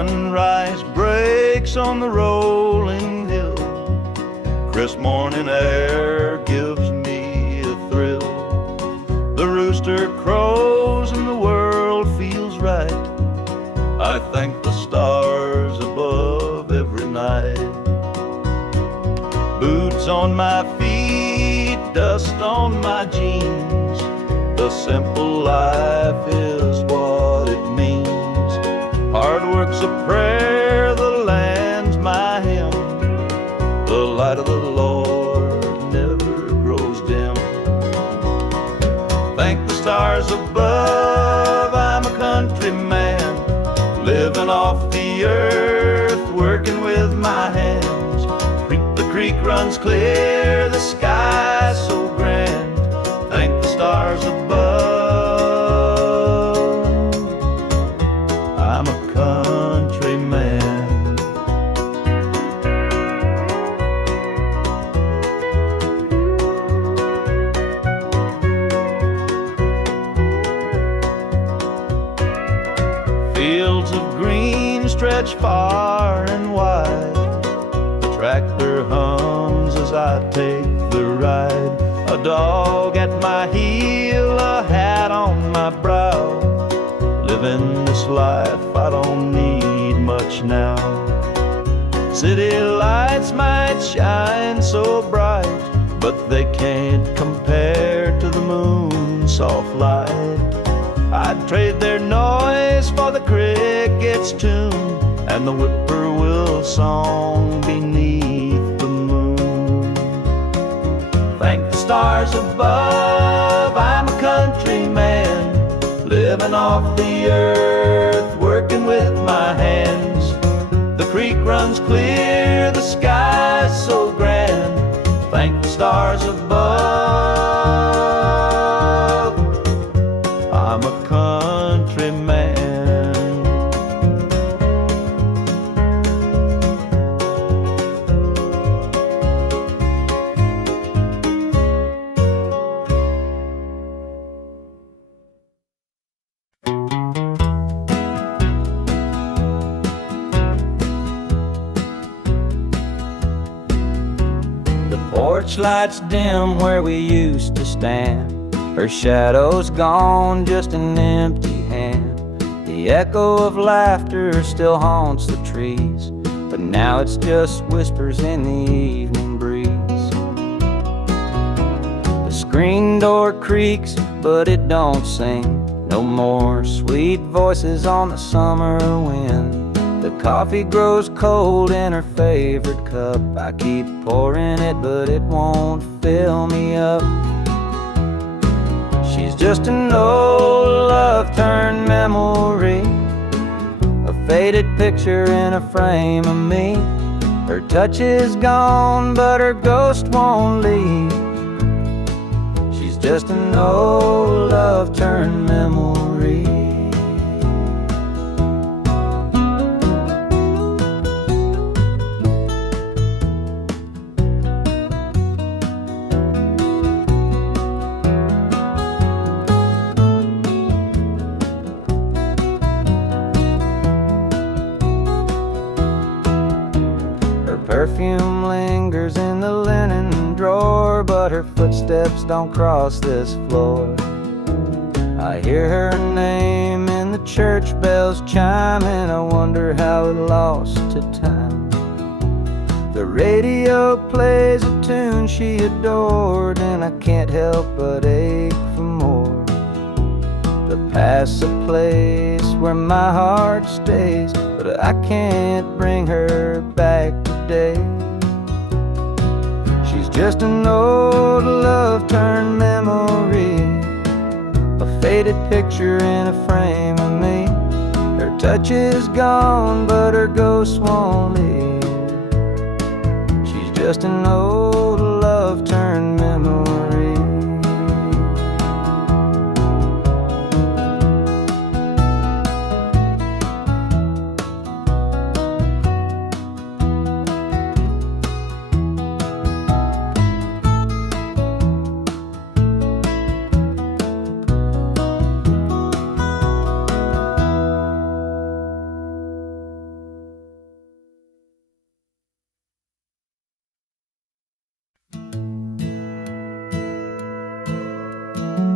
sunrise breaks on the rolling hill. Crisp morning air gives me a thrill. The rooster crows and the world feels right. I thank the stars above every night. Boots on my feet, dust on my jeans. The simple life is what it means. Hard work's a prayer, the land's my hymn. The light of the Lord never grows dim. Thank the stars above, I'm a country man, living off the earth, working with my hands. The creek runs clear, the sky's so grand. Thank the stars above, I'm a country man. Fields of green stretch far and wide. The tractor hums as I take the ride. A dog at my heel, a hat on my brow. Living this life, I don't need much now. City lights might shine so bright, but they can't compare to the moon's soft light. I'd trade their noise for the cricket's tune and the whippoorwill song beneath the moon. Thank the stars above, I'm a country man, living off the earth, working with my hands. The creek runs clear, the sky's so grand. Thank the stars above, I'm a country man. Porch lights dim where we used to stand. Her shadow's gone, just an empty hand. The echo of laughter still haunts the trees, but now it's just whispers in the evening breeze. The screen door creaks, but it don't sing. No more sweet voices on the summer wind. The coffee grows cold in her favorite cup. I keep pouring it, but it won't fill me up. She's just an old love-turned memory, a faded picture in a frame of me. Her touch is gone, but her ghost won't leave. She's just an old love-turned memory. Perfume lingers in the linen drawer, but her footsteps don't cross this floor. I hear her name in the church bells chiming. I wonder how it lost to time. The radio plays a tune she adored, and I can't help but ache for more. The past's a place where my heart stays, but I can't bring her back today. She's just an old love-turned memory, a faded picture in a frame of me. Her touch is gone, but her ghost won't leave. She's just an old love-turned memory.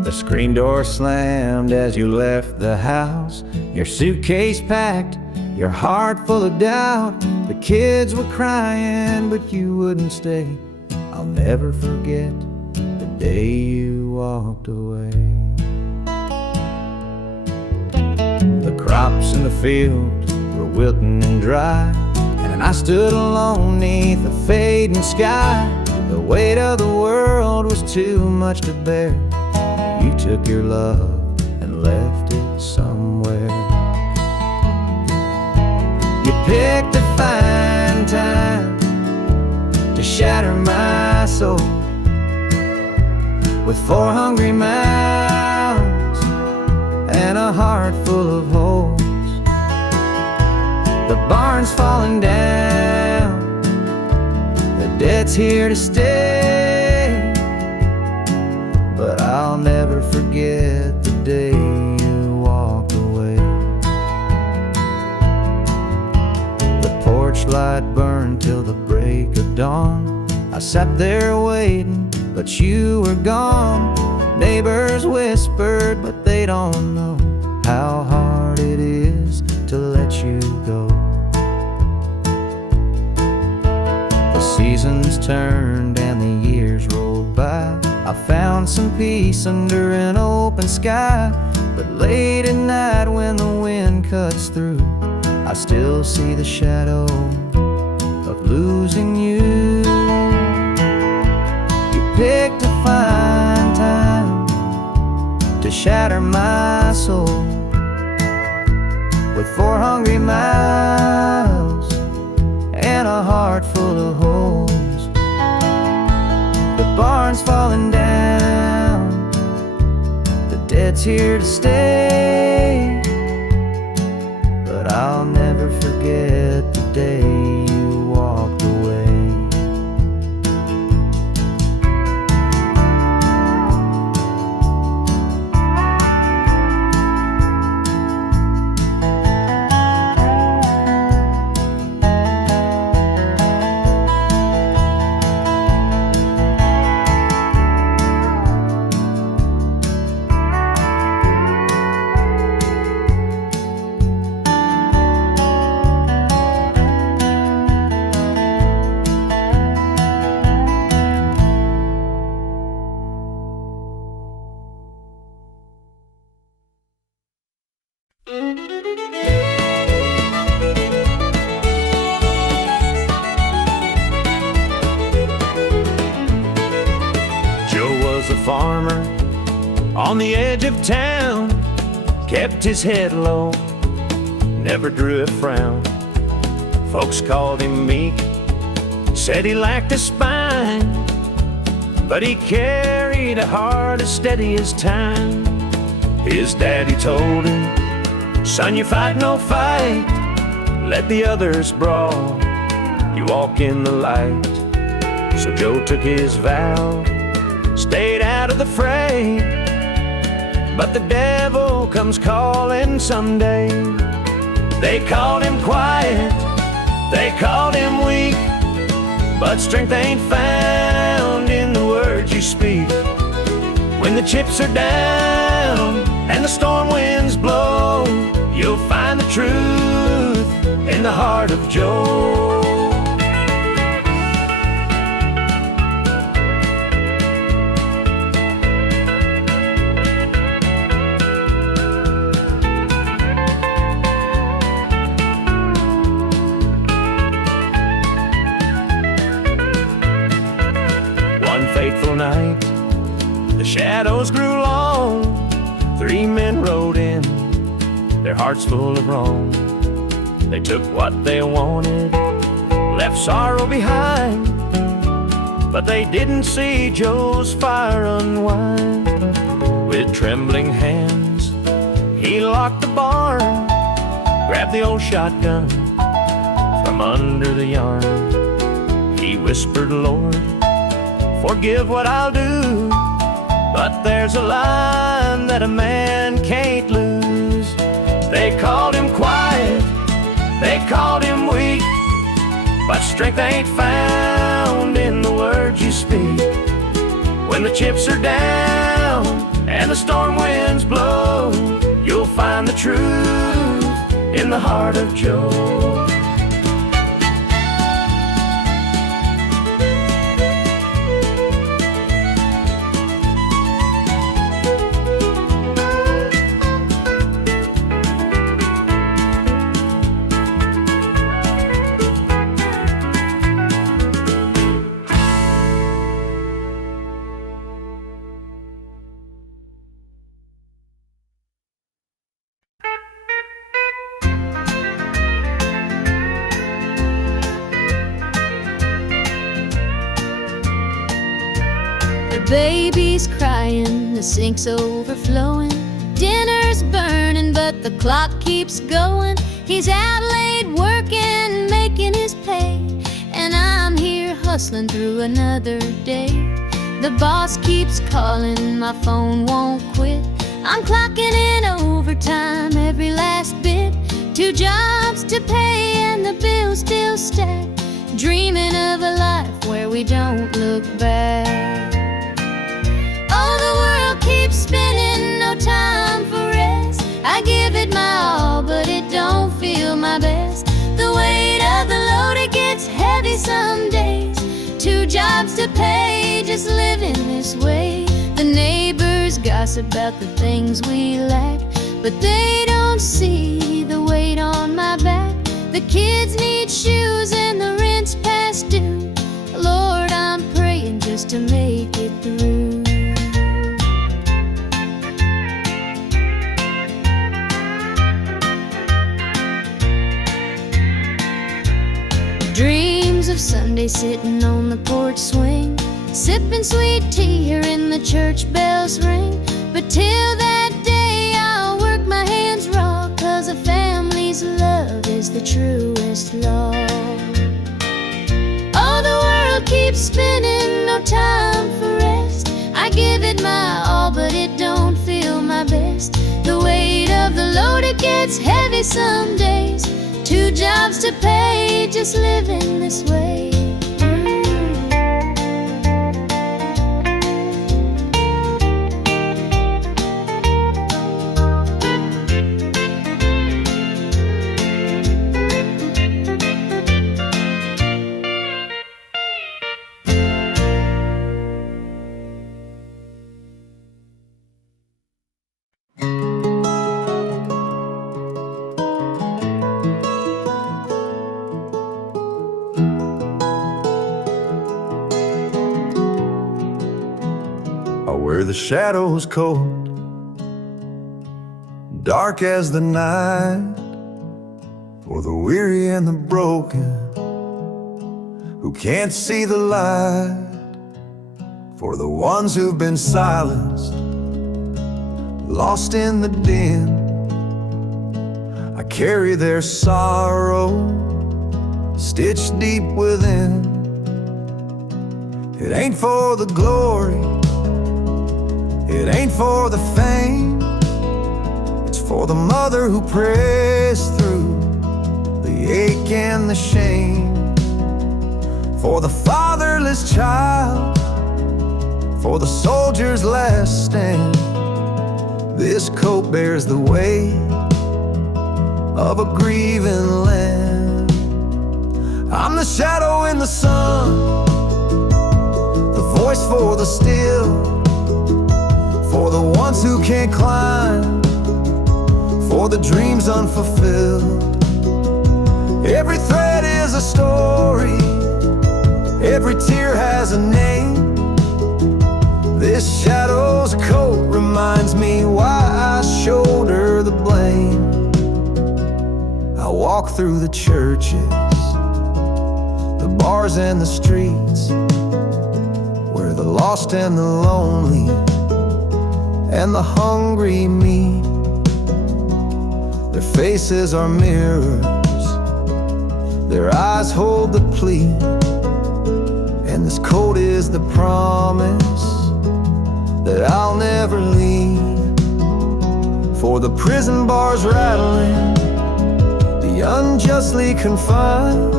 The screen door slammed as you left the house, your suitcase packed, your heart full of doubt. The kids were crying, but you wouldn't stay. I'll never forget the day you walked away. The crops in the field were wilting and dry, and I stood alone neath the fading sky. The weight of the world was too much to bear. You took your love and left it somewhere. You picked a fine time to shatter my soul with 4 hungry mouths and a heart full of holes. The barn's falling down, the debt's here to stay, but I'll never forget the day you walked away. The porch light burned till the break of dawn. I sat there waiting, but you were gone. Neighbors whispered, but they don't know how hard it is to let you go. The seasons turned and the years rolled by. I found some peace under an open sky, but late at night when the wind cuts through, I still see the shadow of losing you. You picked a fine time to shatter my soul with 4 hungry mouths and a heart full of holes. The barn's falling down, the debt's here to stay, but I'll never forget the day you walked away. Farmer on the edge of town, kept his head low, never drew a frown. Folks called him meek, said he lacked a spine, but he carried a heart as steady as time. His daddy told him, son, you fight no fight, let the others brawl, you walk in the light. So Joe took his vow, stayed out of the fray, but the devil comes calling someday. They called him quiet, they called him weak, but strength ain't found in the words you speak. When the chips are down and the storm winds blow, you'll find the truth in the heart of Joe. Fateful night, the shadows grew long. 3 men rode in, their hearts full of wrong. They took what they wanted, left sorrow behind, but they didn't see Joe's fire unwind. With trembling hands, he locked the barn, grabbed the old shotgun from under the yarn. He whispered, Lord, forgive what I'll do, but there's a line that a man can't lose. They called him quiet, they called him weak, but strength ain't found in the words you speak. When the chips are down and the storm winds blow, you'll find the truth in the heart of Joe. Baby's crying, the sink's overflowing, dinner's burning, but the clock keeps going. He's out late working, making his pay, and I'm here hustling through another day. The boss keeps calling, my phone won't quit. I'm clocking in overtime every last bit. 2 jobs to pay and the bills still stack, dreaming of a life where we don't look back. Keeps spinning, no time for rest. I give it my all, but it don't feel my best. The weight of the load, it gets heavy some days. 2 jobs to pay, just living this way. The neighbors gossip about the things we lack, but they don't see the weight on my back. The kids need shoes and the rent's past due. Lord, I'm praying just to make it through. Dreams of Sunday sitting on the porch swing, sipping sweet tea, hearing the church bells ring. But till that day I'll work my hands raw, 'cause a family's love is the truest law. Oh, the world keeps spinning, no time for rest. I give it my all, but it don't feel my best. The weight of the load, it gets heavy some days. 2 jobs to pay, just living this way. Where the shadows cold, dark as the night, for the weary and the broken who can't see the light, for the ones who've been silenced, lost in the din. I carry their sorrow stitched deep within. It ain't for the glory, it ain't for the fame, it's for the mother who prays through the ache and the shame, for the fatherless child, for the soldier's last stand. This coat bears the weight of a grieving land. I'm the shadow in the sun, the voice for the still, for the ones who can't climb, for the dreams unfulfilled. Every thread is a story, every tear has a name. This shadow's coat reminds me why I shoulder the blame. I walk through the churches, the bars and the streets, where the lost and the lonely and the hungry meet. Their faces are mirrors, their eyes hold the plea, and this coat is the promise that I'll never leave. For the prison bars rattling, the unjustly confined,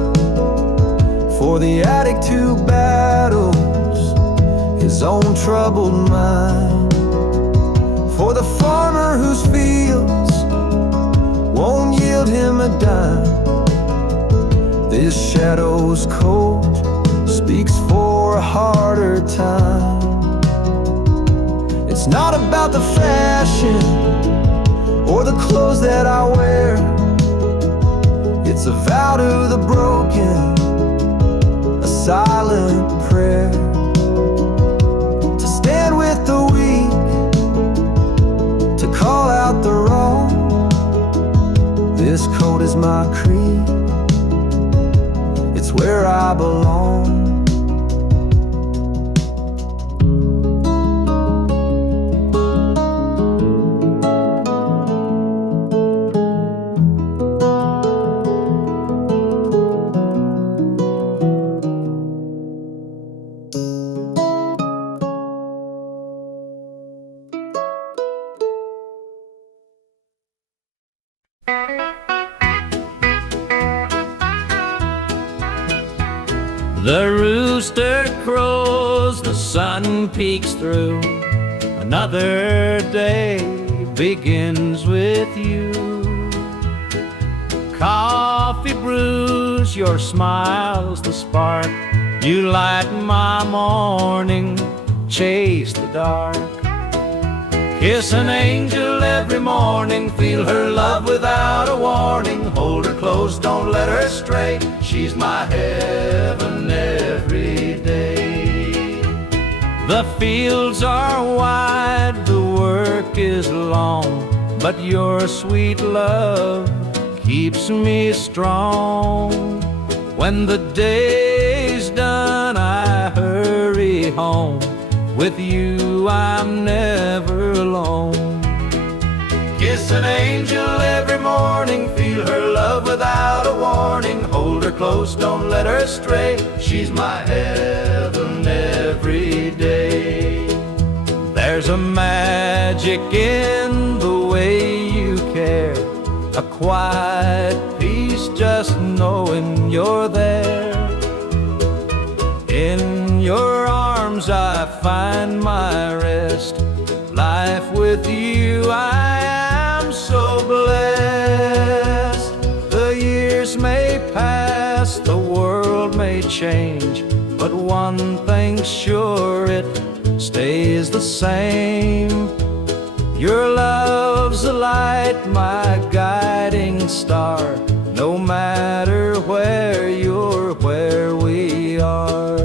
for the addict who battles his own troubled mind, for the farmer whose fields won't yield him a dime. This shadow's coat speaks for a harder time. It's not about the fashion or the clothes that I wear. It's a vow to the broken, a silent prayer, to stand with the weak, to call out the wrong. This coat is my creed, it's where I belong. The rooster crows, the sun peeks through. Another day begins with you. Coffee brews, your smile's the spark. You light my morning, chase the dark. Kiss an angel every morning, feel her love without a warning. Hold her close, don't let her stray. She's my heaven every day. The fields are wide, the work is long, but your sweet love keeps me strong. When the day's done, I hurry home. With you, I'm never alone. Kiss an angel every morning, feel her love without a warning. Hold her close, don't let her stray. She's my heaven every day. There's a magic in the way you care, a quiet peace just knowing you're there. In your arms I find my rest. Life with you, I am so blessed. The years may pass, the world may change, but one thing's sure, it stays the same. Your love's a light, my guiding star. No matter where you're, where we are.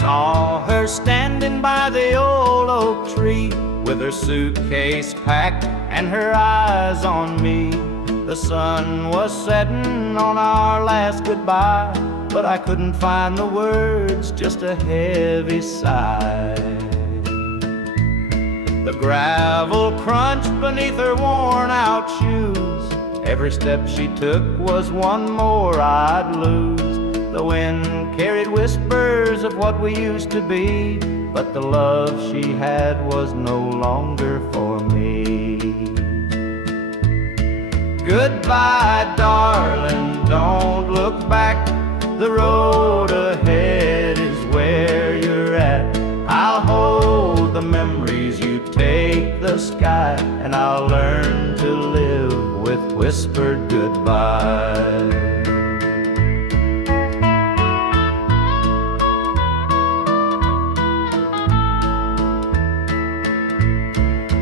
Saw her standing by the old oak tree, with her suitcase packed and her eyes on me. The sun was setting on our last goodbye, but I couldn't find the words, just a heavy sigh. The gravel crunched beneath her worn out shoes. Every step she took was one more I'd lose. The wind carried whispers of what we used to be, but the love she had was no longer for me. Goodbye, darling, don't look back. The road ahead is where you're at. I'll hold the memories, you take the sky, and I'll learn to live with whispered goodbye.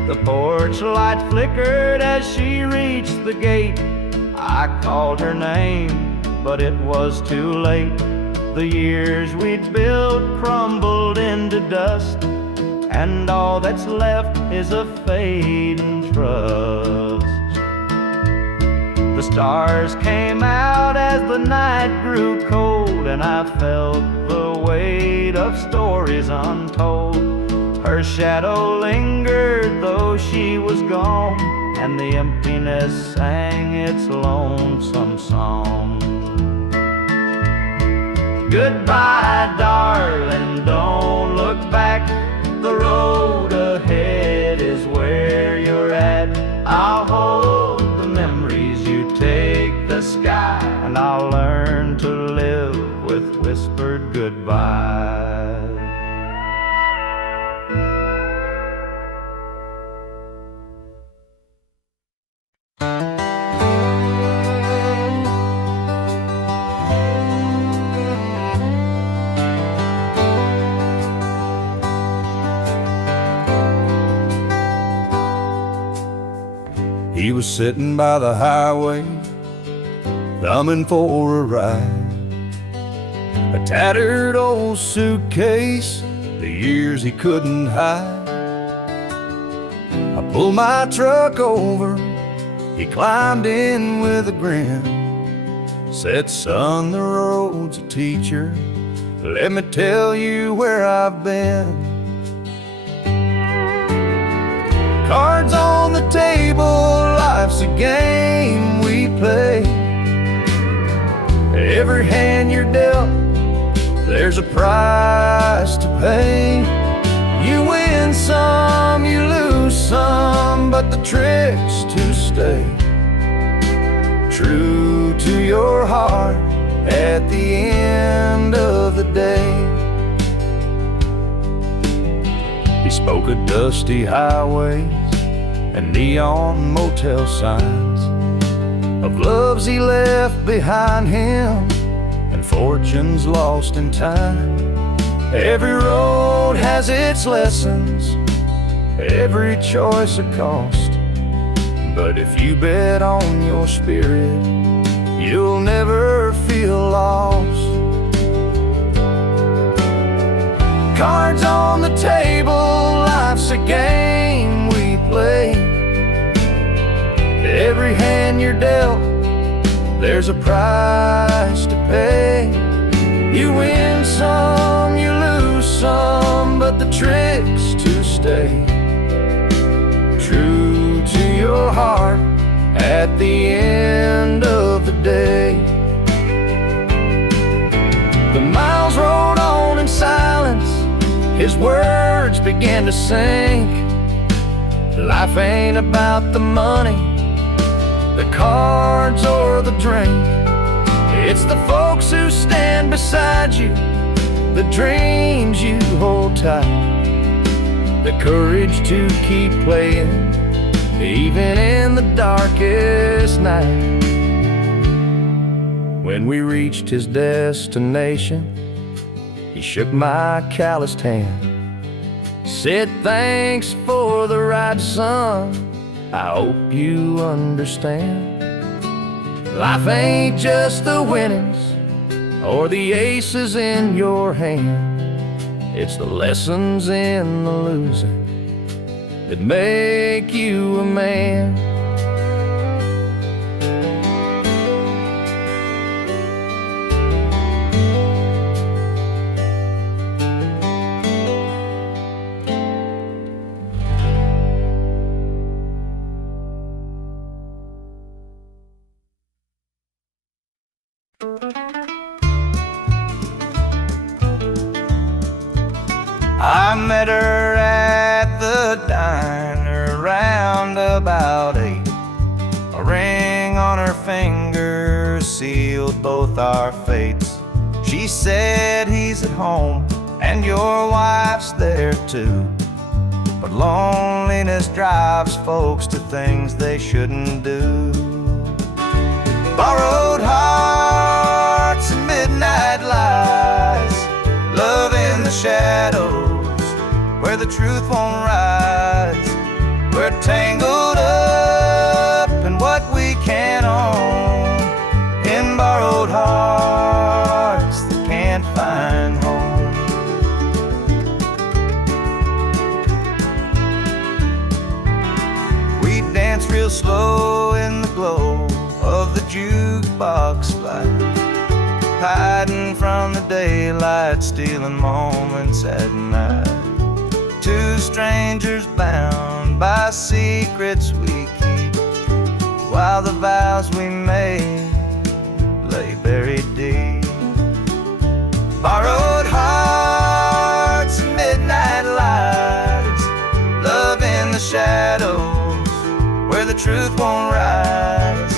The porch light flickered as she reached the gate. I called her name, but it was too late. The years we'd built crumbled into dust, and all that's left is a fading trust. The stars came out as as the night grew cold and I felt the weight of stories untold. Her shadow lingered though she was gone, and the emptiness sang its lonesome song. Goodbye, darling, don't look back. The road ahead is where you're at. I'll hold the memories you take the sky, and I'll learn to live with whispered goodbye. He was sitting by the highway, thumbing for a ride. A tattered old suitcase, the years he couldn't hide. I pulled my truck over, he climbed in with a grin. Said, son, the road's a teacher, let me tell you where I've been. Cards on the table, life's a game we play. Every hand you're dealt, there's a price to pay. You win some, you lose some, but the trick's to stay true to your heart at the end of the day. He spoke of dusty highways and neon motel signs, of loves he left behind him and fortunes lost in time. Every road has its lessons, every choice a cost, but if you bet on your spirit, you'll never feel lost. Cards on the table, life's a game we play. Every hand you're dealt, there's a price to pay. You win some, you lose some, but the trick's to stay true to your heart at the end of the day. The miles rolled on in silence, his words began to sink. Life ain't about the money, the cards or the drink. It's the folks who stand beside you, the dreams you hold tight, the courage to keep playing even in the darkest night. When we reached his destination, he shook my calloused hand, said, thanks for the ride, son, I hope you understand. Life ain't just the winnings or the aces in your hand, it's the lessons in the losing that make you a man. I met her at the diner round about 8. A ring on her finger sealed both our fates. She said, he's at home and your wife's there too, but loneliness drives folks to things they shouldn't do. Borrowed hearts and midnight lies, love in the shadows where the truth won't rise. We're tangled up in what we can't own, in borrowed hearts that can't find home. We dance real slow in the glow of the jukebox light. hiding from the daylight, stealing moments at night. Two strangers bound by secrets we keep, while the vows we made lay buried deep. Borrowed hearts and midnight lights, love in the shadows where the truth won't rise.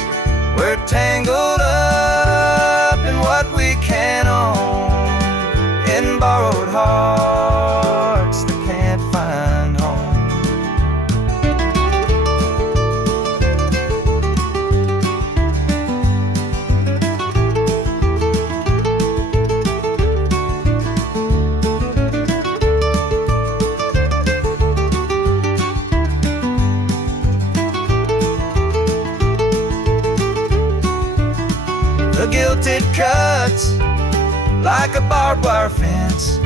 We're tangled up in what we can't own, in borrowed hearts that can't find home. The guilt it cuts like a barbed wire fence,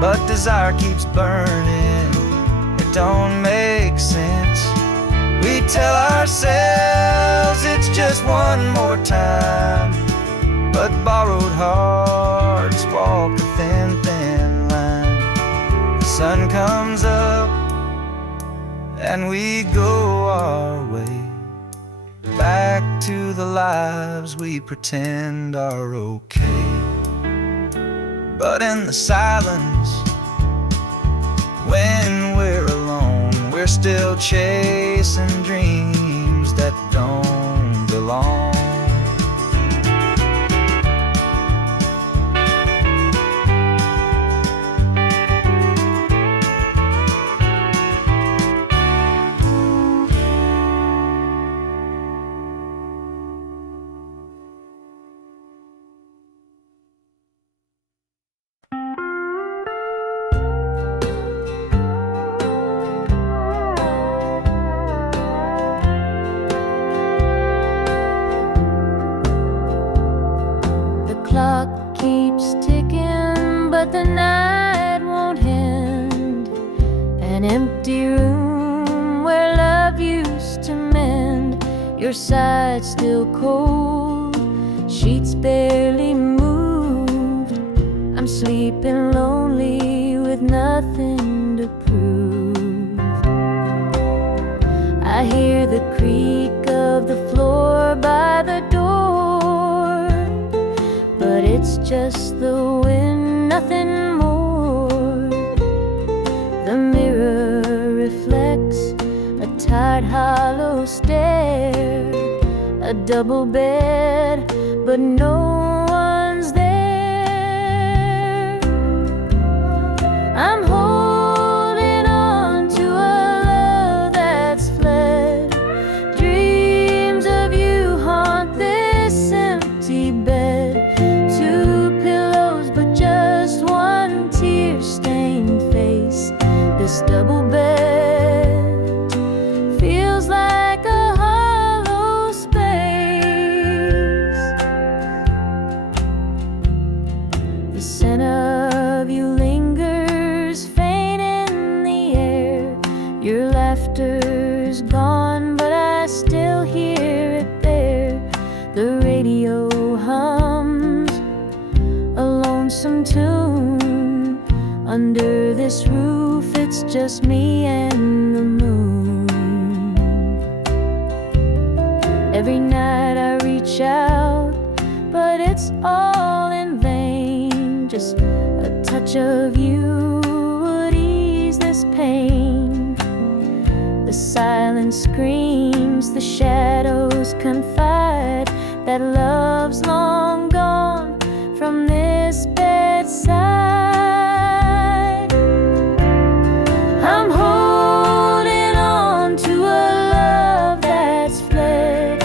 but desire keeps burning, it don't make sense. We tell ourselves it's just one more time, but borrowed hearts walk a thin, thin line. The sun comes up and we go our way, back to the lives we pretend are okay. But in the silence, when we're alone, we're still chasing dreams that don't belong. Clock keeps ticking, but the night won't end. An empty room where love used to mend. Your side still cold, sheets barely moved. I'm sleeping lonely with nothing to prove. I hear the creak of the floor by the door, but it's just the wind, nothing more. The mirror reflects a tired, hollow stare, a double bed, but no one's there. I'm holding on to a love that's fled. Dreams of you haunt this empty bed. This double bed feels like a hollow space. The scent of you lingers faint in the air. Your laughter's gone, but I still hear it there. The radio hums a lonesome tune. Under this roof, it's just me and the moon. Every night I reach out, but it's all in vain. Just a touch of you would ease this pain. The silence screams, the shadows confide that love's long gone from this bedside. I'm holding on to a love that's fled.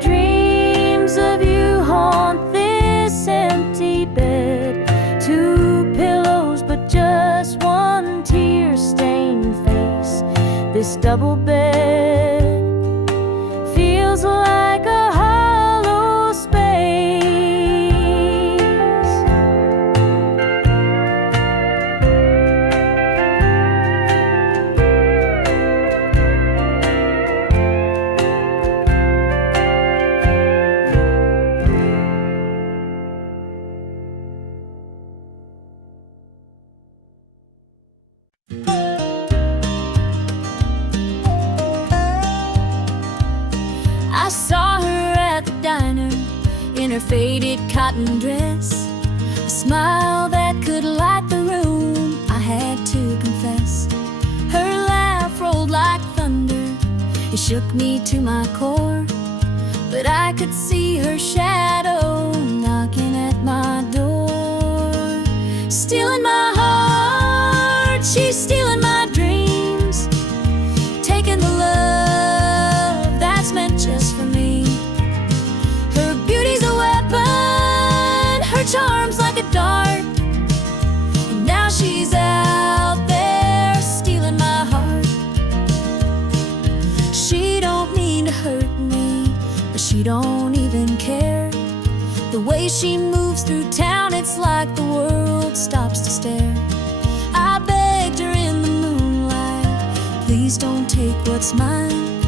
Dreams of you haunt this empty bed. Two pillows, but just one tear-stained face. This double bed feels like a hollow space. in her faded cotton dress, a smile that could light the room, I had to confess. Her laugh rolled like thunder, it shook me to my core, but I could see her shadow knocking at my door. Stealing my heart, she's stealing my dreams, taking the love that's meant just for me. Her beauty's a weapon, her charm's like a dart, and now she's out there stealing my heart. She don't mean to hurt me, but she don't even care. The way she moves through town, it's like the world stops to stare. I begged her in the moonlight, please don't take what's mine,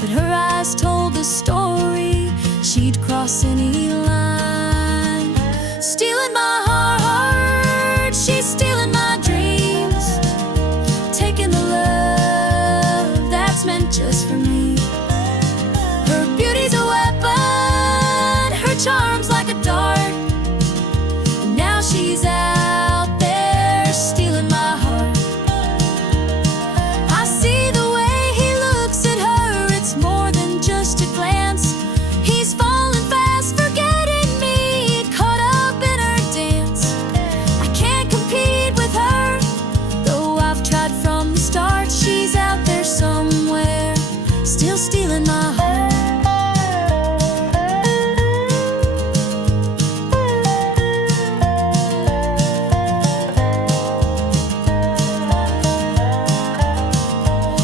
but her eyes told the story, she'd cross any line. Stealing my heart, she's stealing my dreams, taking the love that's meant just for me. Her beauty's a weapon, her charm's like a dart, and now she's out there stealing my heart. I see the way he looks at her, it's more than just a glance. He's falling fast, forgetting me, caught up in her dance. I can't compete with her, though I've tried from the start. She's out there somewhere, still stealing my heart.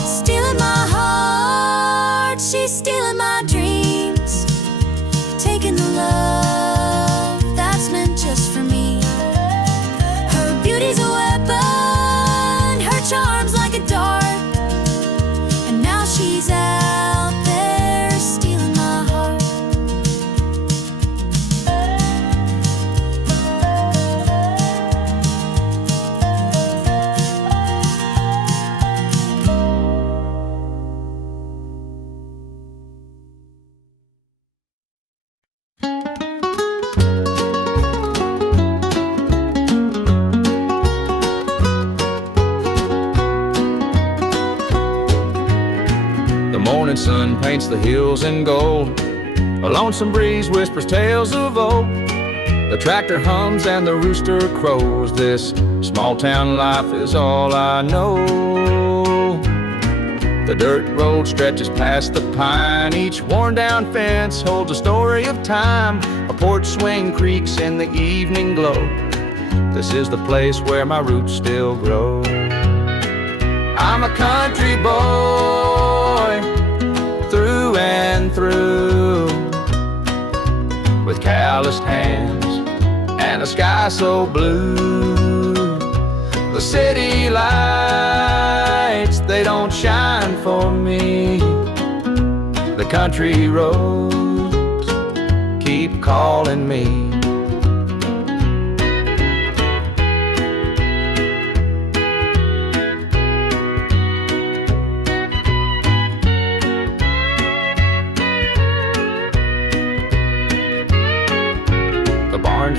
Stealing my heart, she's stealing my dreams, taking the love that's meant just for me. Her beauty's a weapon, her charm's like a dart, and now she's out there stealing my heart. The morning sun paints the hills in gold. A lonesome breeze whispers tales of old. The tractor hums and the rooster crows. This small town life is all I know. The dirt road stretches past the pine. Each worn down fence holds a story of time. A porch swing creaks in the evening glow. This is the place where my roots still grow. I'm a country boy, through and through, with calloused hands and a sky so blue. The city lights, they don't shine for me. The country roads keep calling me.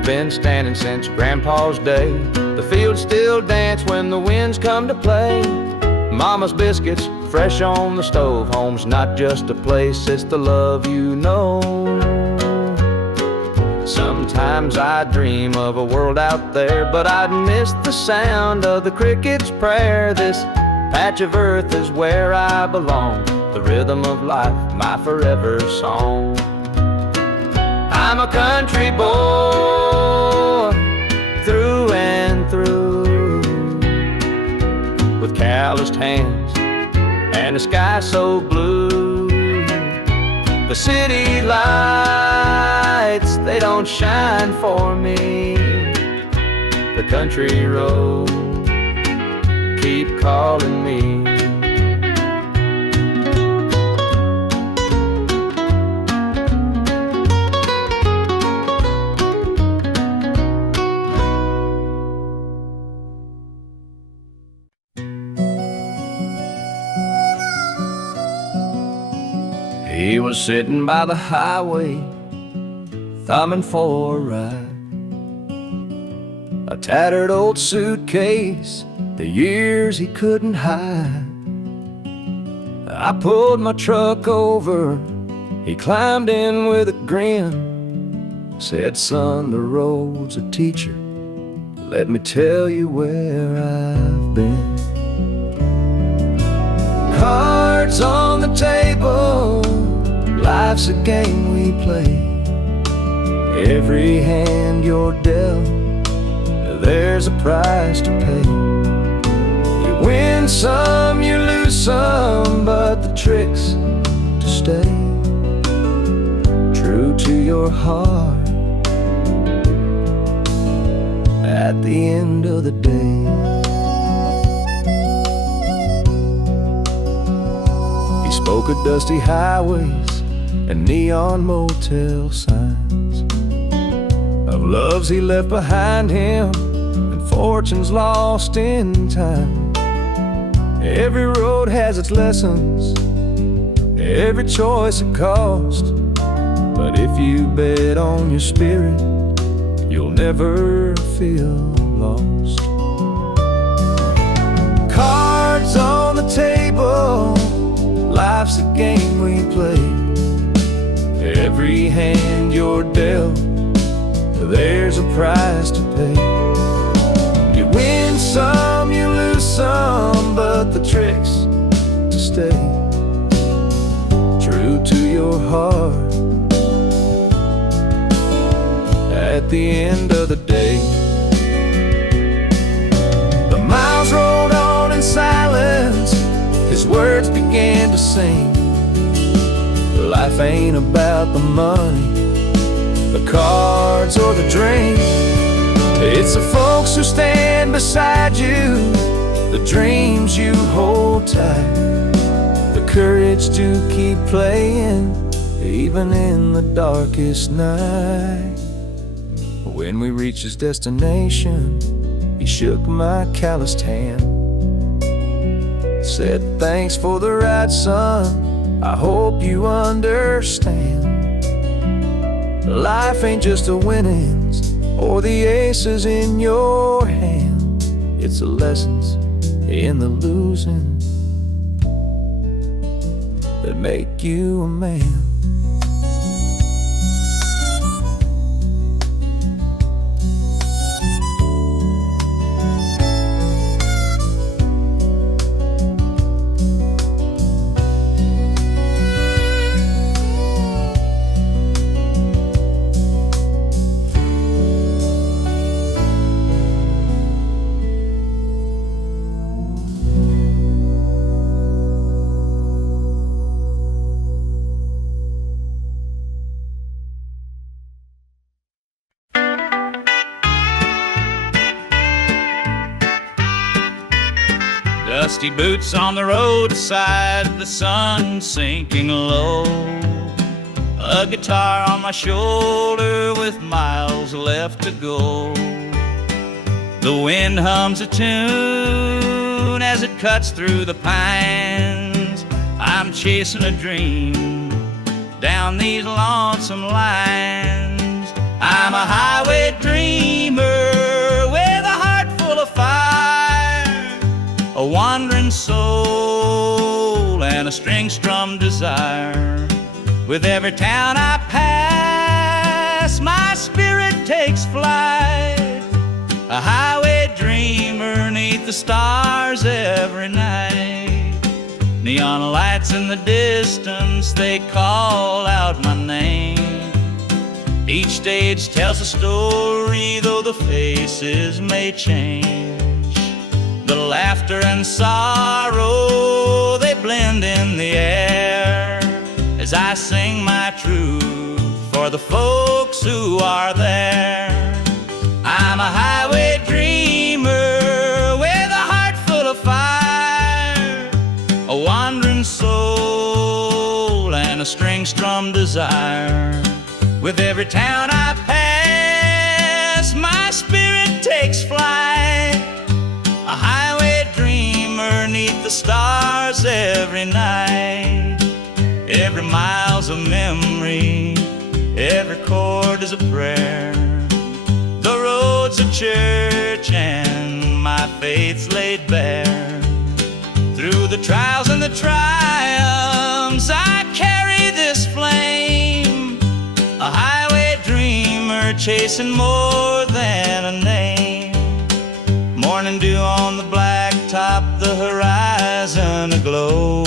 Been standing since Grandpa's day. The fields still dance when the winds come to play. Mama's biscuits fresh on the stove. Home's not just a place, it's the love you know. Sometimes I dream of a world out there, but I'd miss the sound of the cricket's prayer. This patch of earth is where I belong, the rhythm of life, my forever song. I'm a country boy, through and through, with calloused hands and a sky so blue. The city lights, they don't shine for me. The country roads keep calling me. He was sitting by the highway, I'm in for a ride. A tattered old suitcase, the years he couldn't hide. I pulled my truck over, he climbed in with a grin. Said, son, the road's a teacher, let me tell you where I've been. Cards on the table, life's a game we play. Every hand you're dealt, there's a price to pay. You win some, you lose some, but the trick's to stay true to your heart at the end of the day. He spoke of dusty highways and neon motel signs, of loves he left behind him and fortunes lost in time. Every road has its lessons, every choice a cost, but if you bet on your spirit, you'll never feel lost. Cards on the table, life's a game we play. Every hand you're dealt, there's a price to pay. You win some, you lose some, but the trick's to stay true to your heart at the end of the day. The miles rolled on in silence, his words began to sing. Life ain't about the money, the cards or the drink. It's the folks who stand beside you, the dreams you hold tight, the courage to keep playing even in the darkest night. When we reached his destination, he shook my calloused hand, said, thanks for the ride, son, I hope you understand. Life ain't just the winnings or the aces in your hand, it's the lessons in the losing that make you a man. Dusty boots on the roadside, the sun sinking low. A guitar on my shoulder with miles left to go. The wind hums a tune as it cuts through the pines. I'm chasing a dream down these lonesome lines. I'm a highway dreamer with a heart full of fire, a wandering soul and a string-strummed desire. With every town I pass, my spirit takes flight, a highway dreamer 'neath the stars every night. Neon lights in the distance, they call out my name. Each stage tells a story, though the faces may change. The laughter and sorrow, they blend in the air as I sing my truth for the folks who are there. I'm a highway dreamer with a heart full of fire, a wandering soul and a string-strummed desire. With every town I pass, my spirit takes flight, a highway dreamer 'neath the stars every night. Every mile's a memory, every chord is a chasing more than a name. Morning dew on the blacktop, the horizon aglow.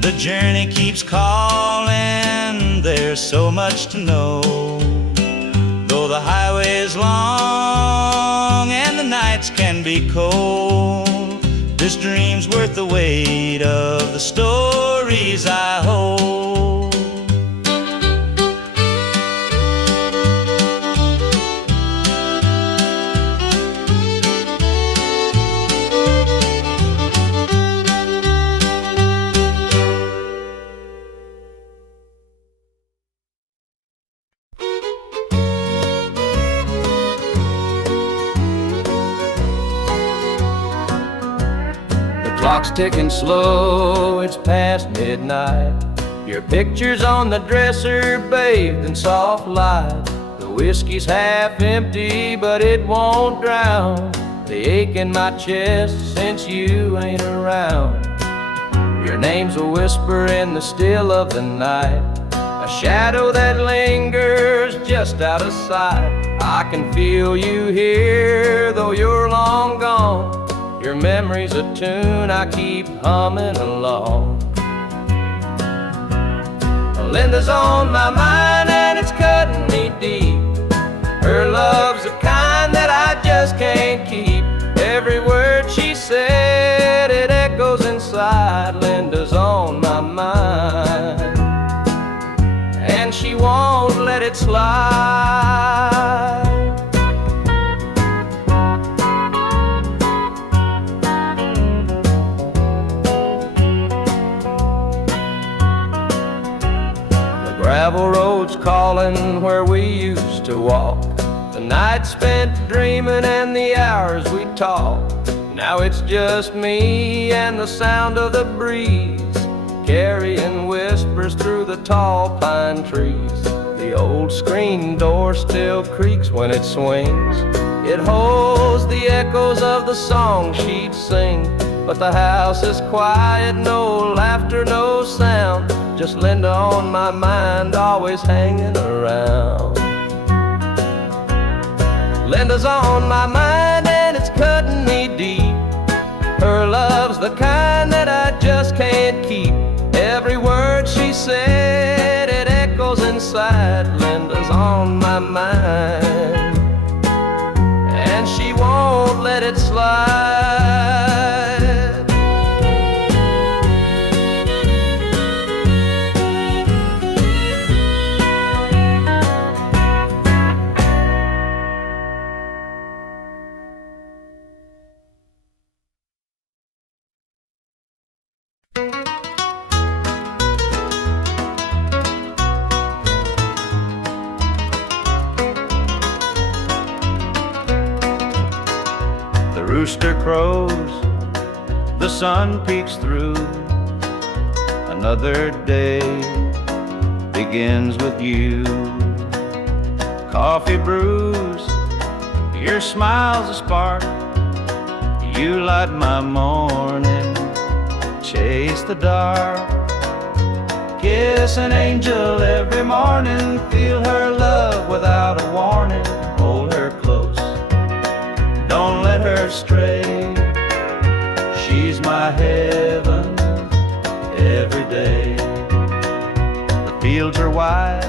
The journey keeps calling, there's so much to know. Though the highway is long and the nights can be cold, this dream's worth the weight of the stories I hold. Clock's ticking slow, it's past midnight. Your picture's on the dresser, bathed in soft light. The whiskey's half empty, but it won't drown the ache in my chest since you ain't around. Your name's a whisper in the still of the night, a shadow that lingers just out of sight. I can feel you here, though you're long gone. Your memory's a tune I keep humming along. Linda's on my mind and it's cutting me deep. Her love's the kind that I just can't keep. Every word she said, it echoes inside. Linda's on my mind and she won't let it slide. Gravel roads calling where we used to walk, the nights spent dreaming and the hours we talked. Now it's just me and the sound of the breeze, carrying whispers through the tall pine trees. The old screen door still creaks when it swings. It holds the echoes of the song she'd sing. But the house is quiet, no laughter, no sound. Just Linda on my mind, always hanging around. Linda's on my mind and it's cutting me deep. Her love's the kind that I just can't keep. Every word she said, it echoes inside. Linda's on my mind and she won't let it slide. Rooster crows, the sun peeks through. Another day begins with you. Coffee brews, your smile's a spark. You light my morning, chase the dark. Kiss an angel every morning, feel her love without a warning. Hold her close, don't let her stray. She's my heaven every day. The fields are wide,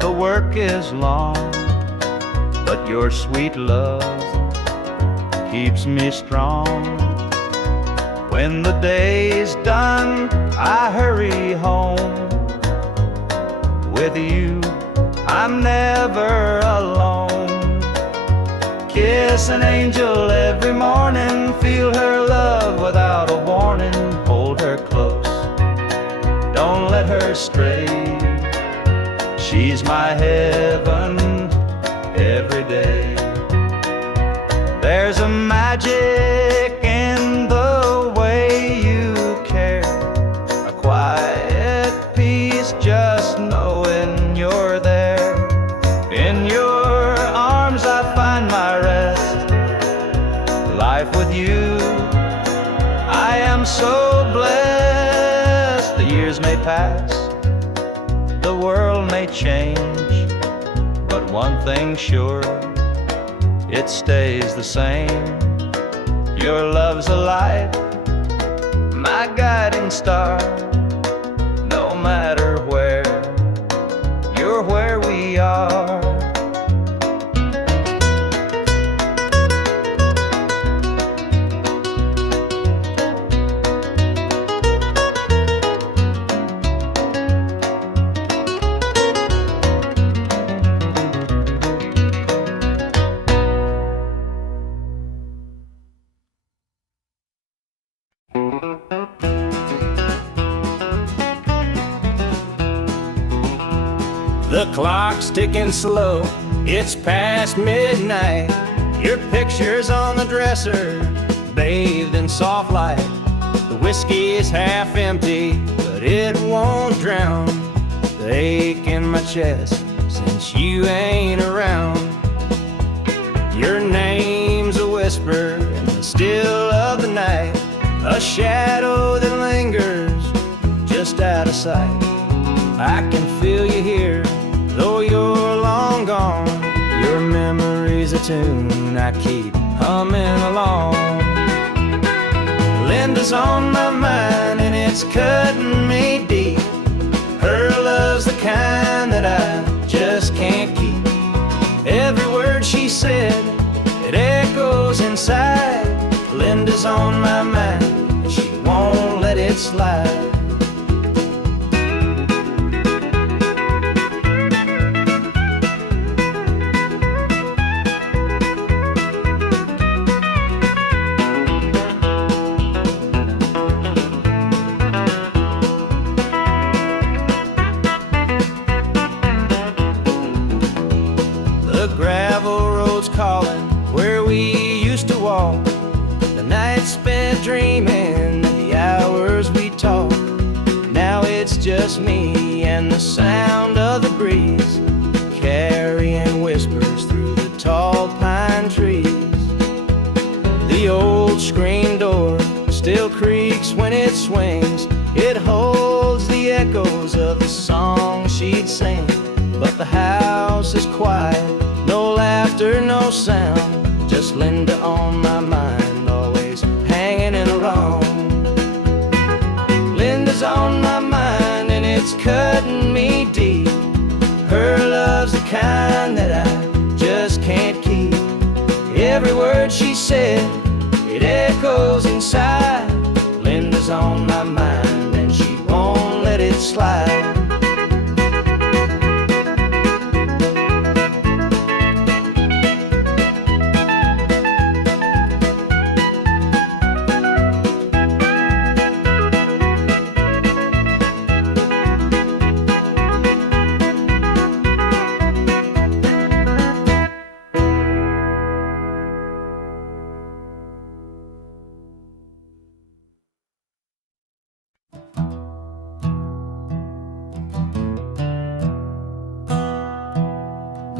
the work is long, but your sweet love keeps me strong. When the day's done, I hurry home. With you, I'm never alone. Kiss an angel every morning, feel her love without a warning. Hold her close, don't let her stray. She's my heaven every day. There's a magic in the way you care, a quiet peace just knowing you're there. In your arms I find my rest. Life with you, I am so blessed. The years may pass, the world may change, but one thing's sure, it stays the same. Your love's a light, my guiding star. No matter where, you're where we are. The clock's ticking slow, it's past midnight. Your picture's on the dresser, bathed in soft light. The whiskey is half empty, but it won't drown the ache in my chest since you ain't around. Your name's a whisper in the still of the night, a shadow that lingers just out of sight. I can feel you here, though you're long gone. Your memory's a tune I keep humming along. Linda's on my mind and it's cutting me deep. Her love's the kind that I just can't keep. Every word she said, it echoes inside. Linda's on my mind and she won't let it slide. Dreaming of the hours we talked. Now it's just me and the sound of the breeze carrying whispers through the tall pine trees. The old screen door still creaks when it swings. It holds the echoes of the song she'd sing. But the house is quiet, no laughter, no sound, just Linda on my mind, hanging around. Linda's on my mind and it's cutting me deep. Her love's the kind that I just can't keep. Every word she said, it echoes inside. Linda's on my mind and she won't let it slide.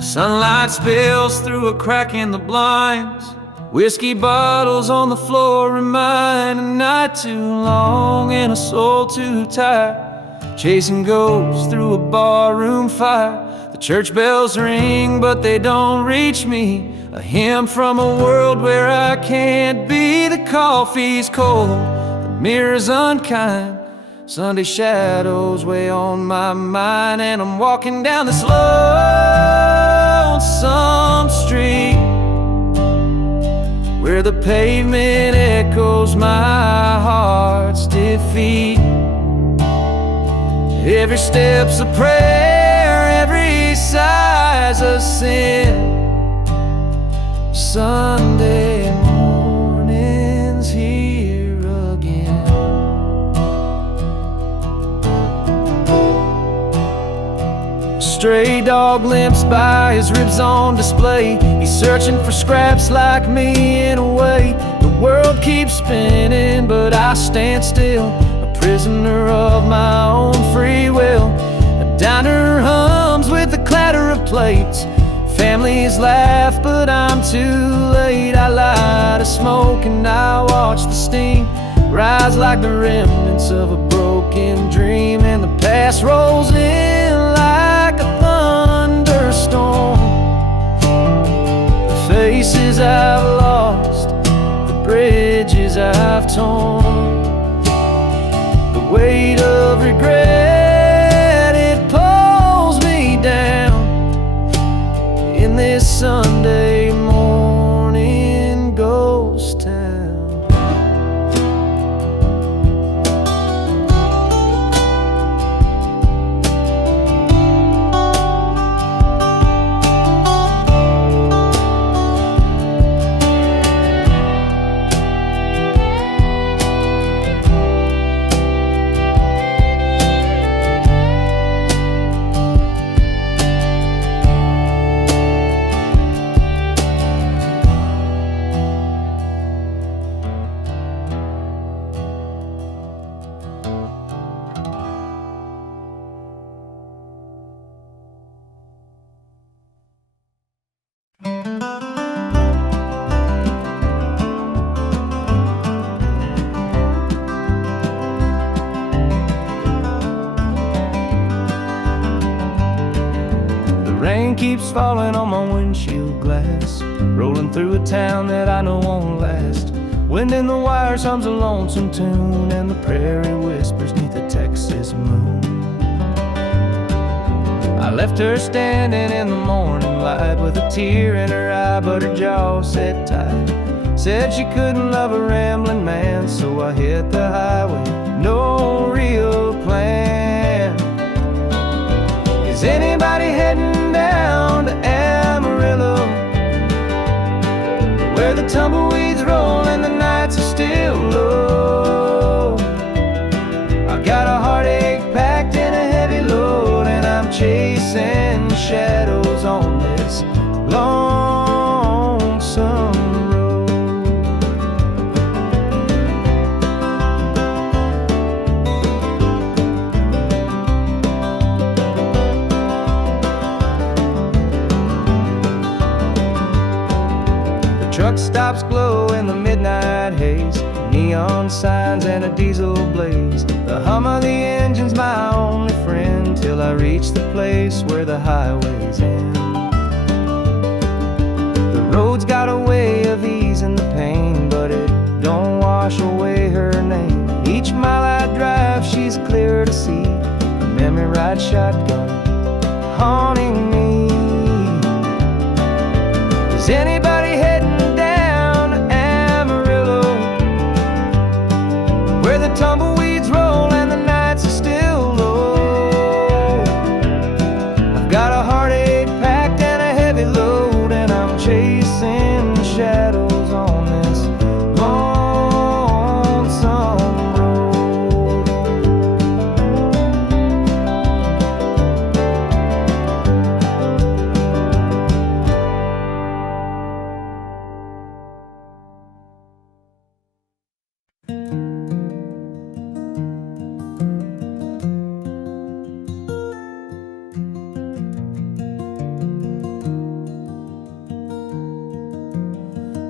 Sunlight spills through a crack in the blinds. Whiskey bottles on the floor remind a night too long and a soul too tired. Chasing ghosts through a barroom fire. The church bells ring but they don't reach me. A hymn from a world where I can't be. The coffee's cold, the mirror's unkind. Sunday shadows weigh on my mind, and I'm walking down this lonesome street where the pavement echoes my heart's defeat. Every step's a prayer, every sigh's a sin. Sunday morning's here again. Stray dog limps by, his ribs on display. He's searching for scraps like me in a way. The world keeps spinning, but I stand still, a prisoner of my own free will. A diner hums with the clatter of plates. Families laugh, but I'm too late. I light a smoke and I watch the steam rise like the remnants of a broken dream. And the past rolls in like a thunderstorm. I've torn. The weight of regret, it pulls me down in this Sunday morning ghost town. Rain keeps falling on my windshield glass, rolling through a town that I know won't last. Wind in the wires hums a lonesome tune, and the prairie whispers neath the Texas moon. I left her standing in the morning light with a tear in her eye, but her jaw said tight. Said she couldn't love a rambling man, so I hit the highway, no real plan. Is anybody heading down to Amarillo, where the tumbleweeds roll and the nights are still low? I got a heartache packed in a heavy load, and I'm chasing shadows on this lonesome road. Truck stops glow in the midnight haze, neon signs and a diesel blaze. The hum of the engine's my only friend, till I reach the place where the highways end. The road's got a way of easing the pain, but it don't wash away her name. Each mile I drive, she's clearer to see, a memory ride shotgun haunting me. Is anybody heading where the tumbleweeds roll and the nights are still low? I've got a heartache packed and a heavy load, and I'm chasing shadows on this lonesome road.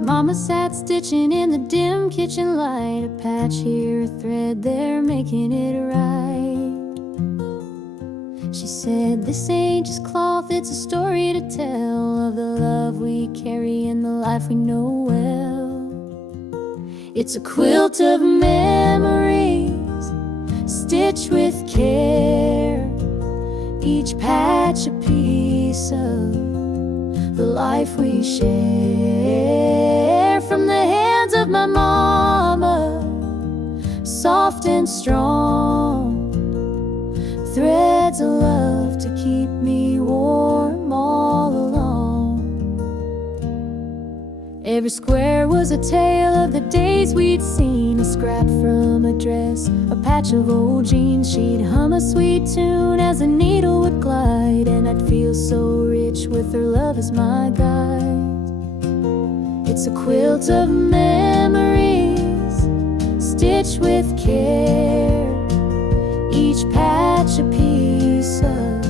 Mama sat stitching in the dim kitchen light, a patch here, a thread there, making it right. She said, this ain't just cloth, it's a story to tell of the love we carry and the life we know well. It's a quilt of memories, stitched with care, each patch a piece of the life we share. From the hands of my mama, soft and strong, threads of love to keep me warm all along. Every square was a tale of the days we'd seen, a scrap from a dress, a patch of old jeans. She'd hum a sweet tune as a needle would glide, and I'd feel so rich with her love as my guide. It's a quilt of memories, stitched with care, each patch a piece of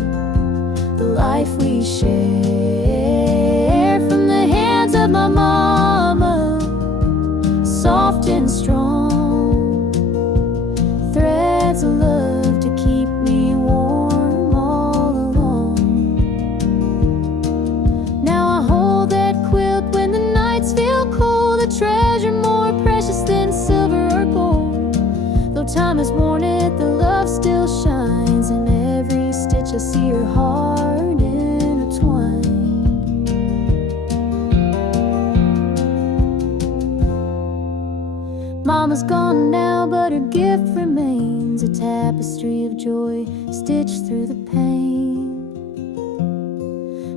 the life we share. From the hands of my mama, soft and strong, threads of love to keep me warm all along. Now I hold that quilt when the nights feel cold, a treasure more precious than silver her heart intertwined. Mama's gone now, but her gift remains, a tapestry of joy stitched through the pain.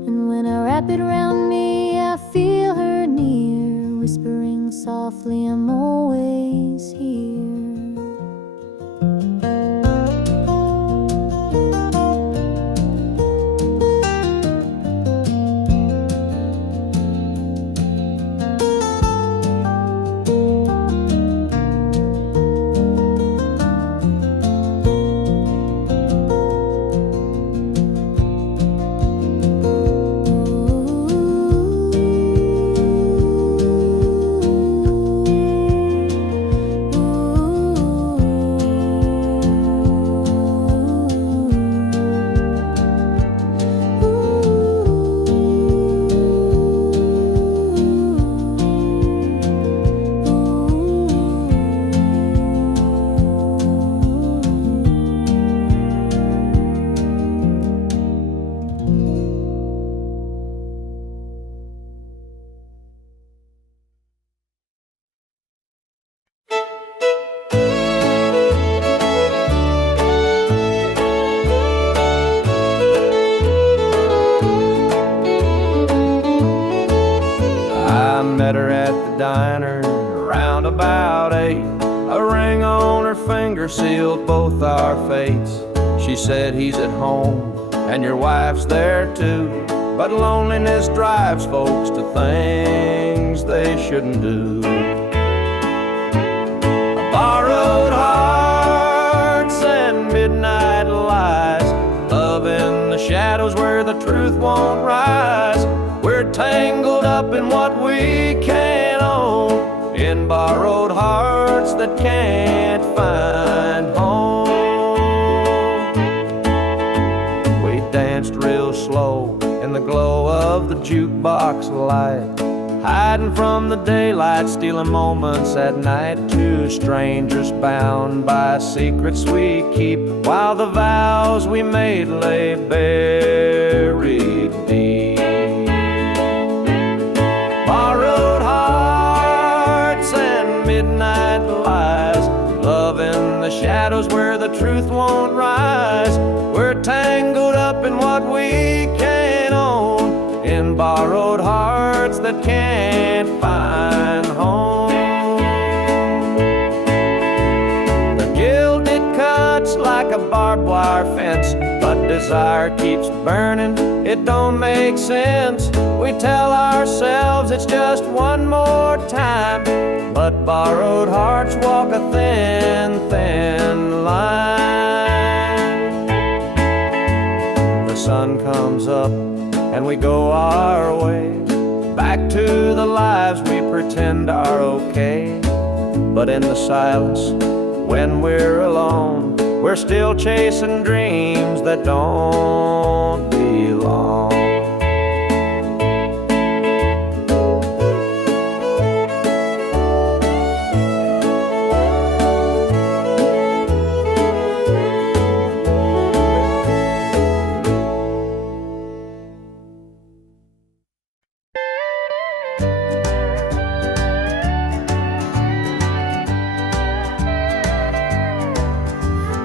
And when I wrap it around me, I feel her near, whispering softly, I'm always here. Met her at the diner around about 8. A ring on her finger sealed both our fates. She said, he's at home and your wife's there too, but loneliness drives folks to things they shouldn't do. Borrowed hearts and midnight lies, love in the shadows where the truth won't rise. We're tangled up in what we can't own, in borrowed hearts that can't find home. We danced real slow in the glow of the jukebox light, hiding from the daylight, stealing moments at night. Two strangers bound by secrets we keep, while the vows we made lay buried deep. Borrowed hearts and midnight lies, love in the shadows where the truth won't rise. We're tangled up in what we can't own, in borrowed hearts that can't find home. The gilded cuts like a barbed wire fence, but desire keeps burning, it don't make sense. We tell ourselves it's just one more time, but borrowed hearts walk a thin, thin line. The sun comes up and we go our way, back to the lives we pretend are okay. But in the silence, when we're alone, we're still chasing dreams that don't belong.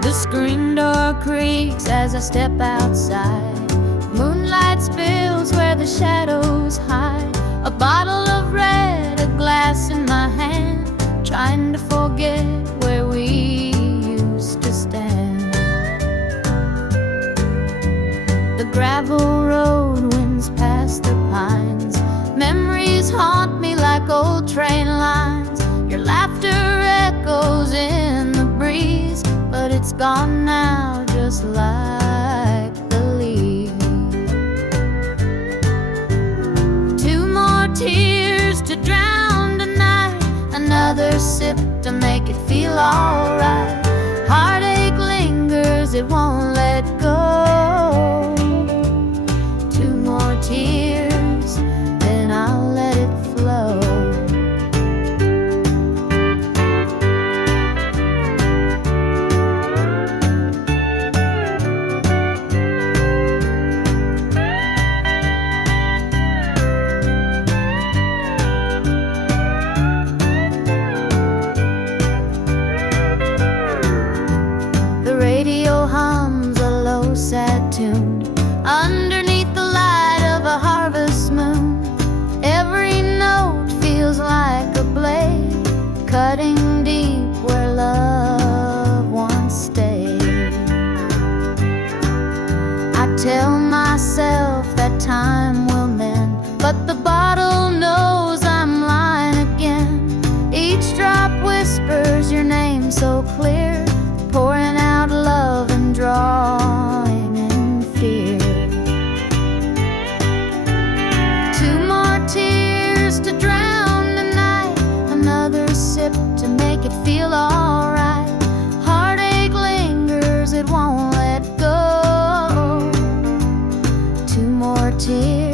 The screen door creaks as I step outside. Moonlight spills where the shadows hide. A bottle of red, a glass in my hand, trying to forget where we used to stand. The gravel road winds past the pines. Memories haunt me like old train lines. Your laughter echoes in the breeze, but it's gone now, just like the leaves. Two more tears to drown tonight, another sip to make it feel alright. Heartache lingers, it won't let go. Two more tears, then I'll let it flow. underneath the light of a harvest moon. Every note feels like a blade, cutting deep where love once stayed. I tell myself that time will mend, but the bottle knows I'm lying again. Each drop whispers your name so clear, pouring out love and drawing in fear. Two more tears to drown the night, another sip to make it feel alright. Heartache lingers, it won't let go. Two more tears